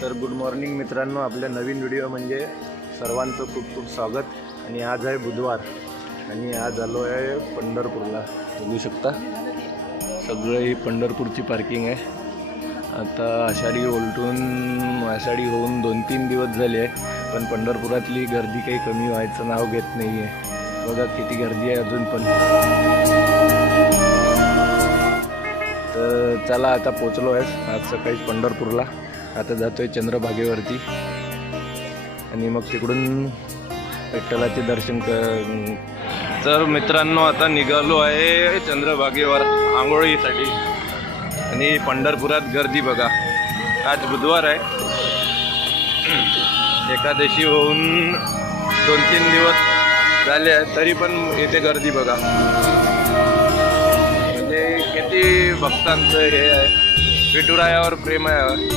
तर good morning मित्रांनो, आपल्या नवीन व्हिडिओ म्हणजे सर्वांचं खूप खूप स्वागत. आणि आज आहे बुधवार आणि आज आलो आहे पंढरपूरला. बघू शकता सगळं ही पंढरपूरची पार्किंग आहे. आता आषाढी आषाढी होऊन 2-3 दिवस झाले आहे, पण पंढरपुरातली गर्दी काही कमी व्हायचं नाव घेत नाही आहे. बघा किती गर्दी आहे अजून पण. तर चला आता पोचलो आहे आज सकाळी पंढरपूरला. आता जातोय चंद्रभागेवरती आणि मग तिकडून विठ्ठलाचे दर्शन तर मित्रांनो आता निघालो आहे चंद्रभागेवर आंघोळीसाठी. आणि पंढरपुरात गर्दी बघा. आज बुधवार आहे, एकादशी होऊन 2-3 दिवस झाले आहेत, तरी पण इथे गर्दी बघा. म्हणजे किती भक्तांचं हे आहे, विठुरायावर प्रेम आहे.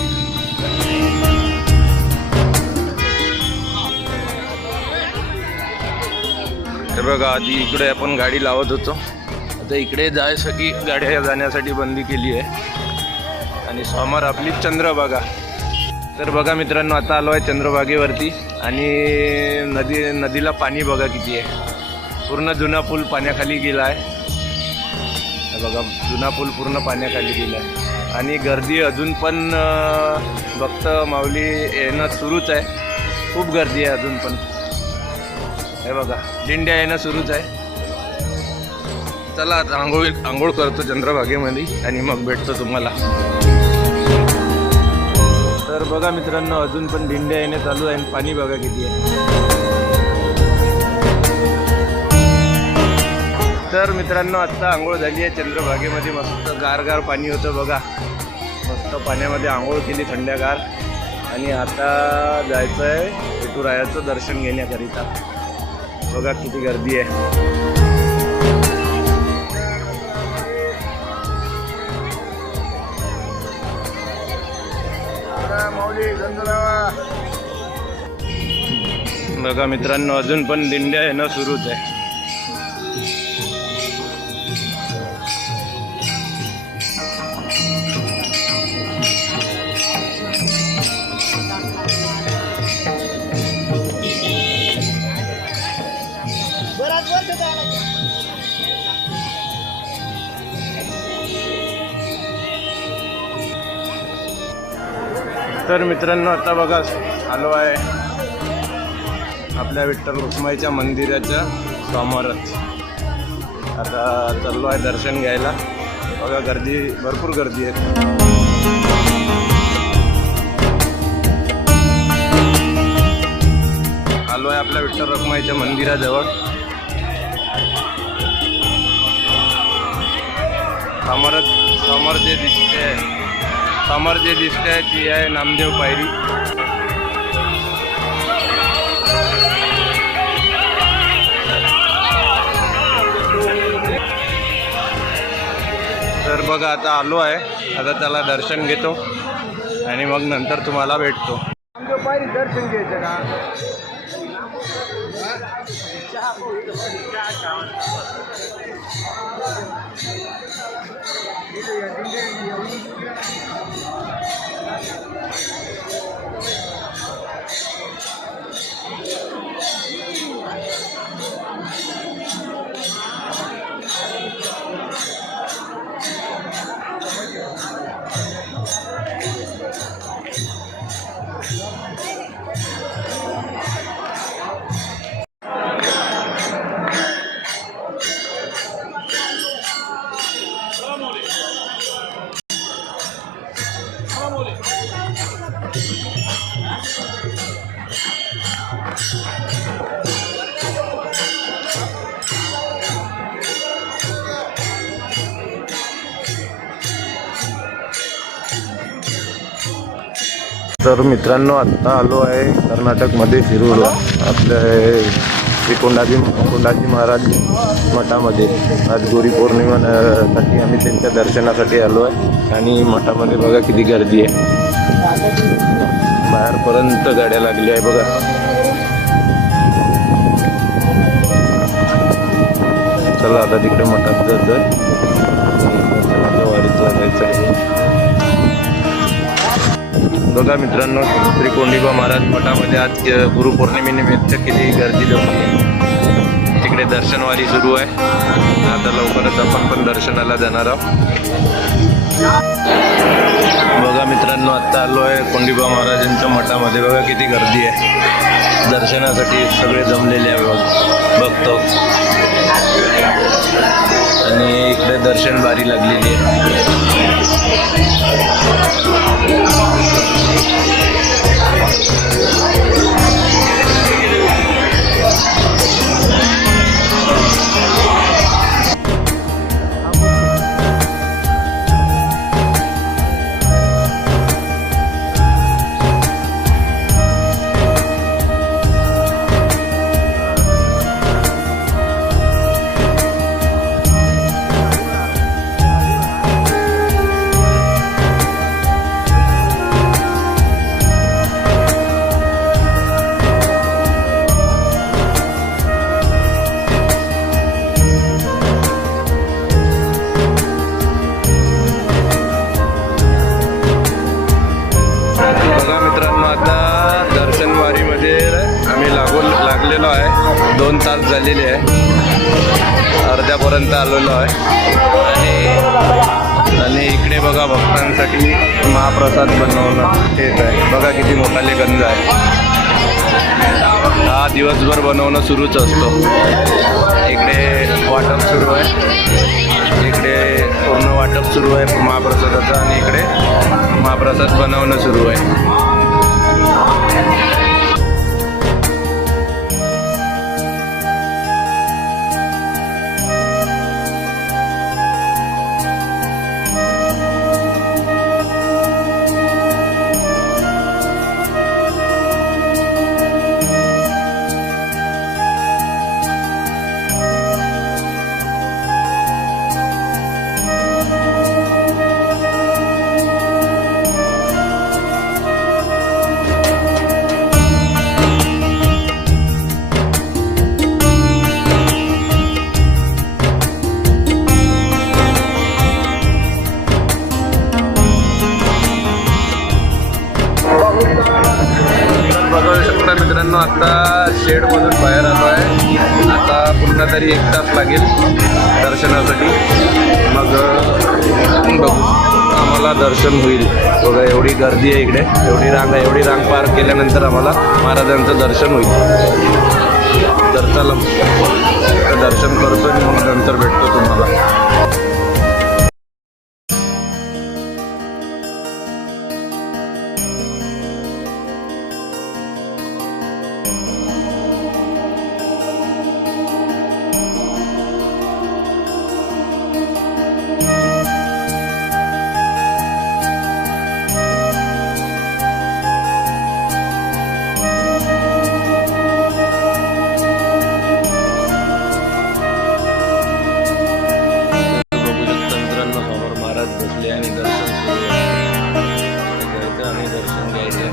हे बघा, आधी इकडे आपण गाडी लावत होतो, आता इकडे जायसाठी गाड्या जाण्यासाठी बंदी केली आहे. आणि समोर आपली चंद्रभागा. तर बघा मित्रांनो, आता आलो आहे चंद्रभागेवरती आणि नदीला पाणी बघा किती आहे. पूर्ण जुना पूल पाण्याखाली गेला आहे. बघा जुना पूल पूर्ण पाण्याखाली गेला आहे. आणि गर्दी अजून पण भक्त माऊली येणं सुरूच आहे. खूप गर्दी आहे अजून पण. हे बघा दिंड्या येणं सुरूच आहे. चला आता आंघोळ करतो चंद्रभागेमध्ये आणि मग भेटतो तुम्हाला. तर बघा मित्रांनो, अजून पण दिंड्या येणे चालू आहे. पाणी बघा किती आहे. तर मित्रांनो, आत्ता आंघोळ झाली आहे चंद्रभागेमध्ये. मस्त गारगार पाणी होतं बघा. मस्त पाण्यामध्ये आंघोळ केली थंडगार. आणि आता जायचं आहे विठुरायाचं दर्शन घेण्याकरिता. बघा किती गर्दी आहे. बघा मित्रांनो, अजून पण दिंड्या येणं सुरूच आहे. तर मित्रांनो, आता बघा आलो आहे आपल्या विठ्ठल रुक्माईच्या मंदिराच्या समोरच. आता चाललो आहे दर्शन घ्यायला. बघा गर्दी, भरपूर गर्दी आहे. आलो आहे आपल्या विठ्ठल रुक्माईच्या मंदिराजवळ. समोर जे दिसते ती आहे नामदेव पायरी. तर बघा आता आलो आहे. आता त्याला दर्शन घेतो आणि मग नंतर तुम्हाला भेटतो. नामदेव पायरी दर्शन घ्यायचं का? तर मित्रांनो, आत्ता आलो आहे कर्नाटकमध्ये शिरूरला. आपल्या श्री कोंडाजी महाराज मठामध्ये. आज गुरुपौर्णिमेसाठी आम्ही त्यांच्या दर्शनासाठी आलो आहे. आणि मठामध्ये बघा किती गर्दी आहे. बाहेरपर्यंत गाड्या लागल्या आहे बघा. चला आता तिकडे मठात जायचं. वारीत लागायचं आहे. बघा मित्रांनो, श्री कोंडिबा महाराज मठामध्ये आज गुरुपौर्णिमेनिमित्त किती गर्दी जमली आहे. तिकडे दर्शनवारी सुरू आहे. आता लवकरच आपण पण दर्शनाला जाणार आहोत. बघा मित्रांनो, आता आलो आहे कोंडिबा महाराजांच्या मठामध्ये. बघा किती गर्दी आहे. दर्शनासाठी सगळे जमलेले आहे बघतो. आणि इकडे दर्शन बारी लागलेली आहे. लागलेलो आहे. 2 तास झालेले आहे. अर्ध्यापर्यंत आलेलो आहे. आणि इकडे बघा भक्तांसाठी महाप्रसाद बनवणं हेच आहे. बघा किती मोठाले गंज आहे. हा दिवसभर बनवणं सुरूच असतो. इकडे वाटप सुरू आहे. इकडे पूर्ण वाटप सुरू आहे महाप्रसादाचं. आणि इकडे महाप्रसाद बनवणं सुरू आहे. मित्रांनो, आता शेडमधून बाहेर आलो आहे. आता पुन्हा तरी 1 तास लागेल दर्शनासाठी. मग बघू, आम्हाला दर्शन होईल. बघा एवढी गर्दी आहे इकडे. एवढी रांग पार केल्यानंतर आम्हाला महाराजांचं दर्शन होईल. तर चला दर्शन करतो आणि मग नंतर भेटतो तुम्हाला. आणि दर्शन सुरू आहे. आणि दर्शन घ्यायचं.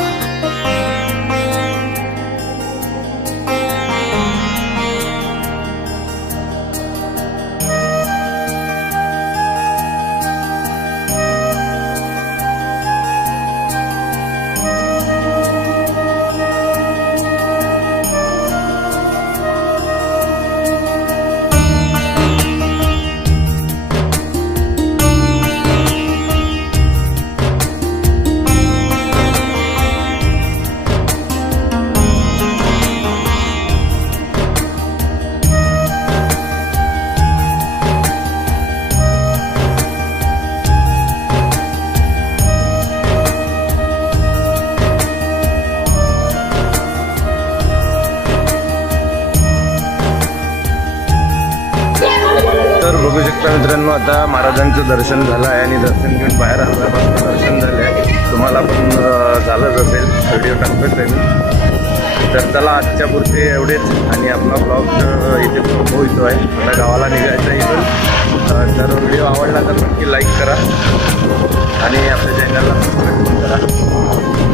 तर बघू शकता मित्रांनो, आता महाराजांचं दर्शन झालं आहे आणि दर्शन घेऊन बाहेर आलो आहे. मस्त दर्शन झाले आहे. तुम्हाला पण झालंच असेल. व्हिडिओ टाकतोच आहे मी. तर चला आजच्या पुरते एवढेच. आणि आपला ब्लॉग इथे पोहोचतो आहे. आता गावाला निघायचं इथून. तर व्हिडिओ आवडला तर नक्की लाईक करा आणि आपल्या चॅनलला सबस्क्राईब करा.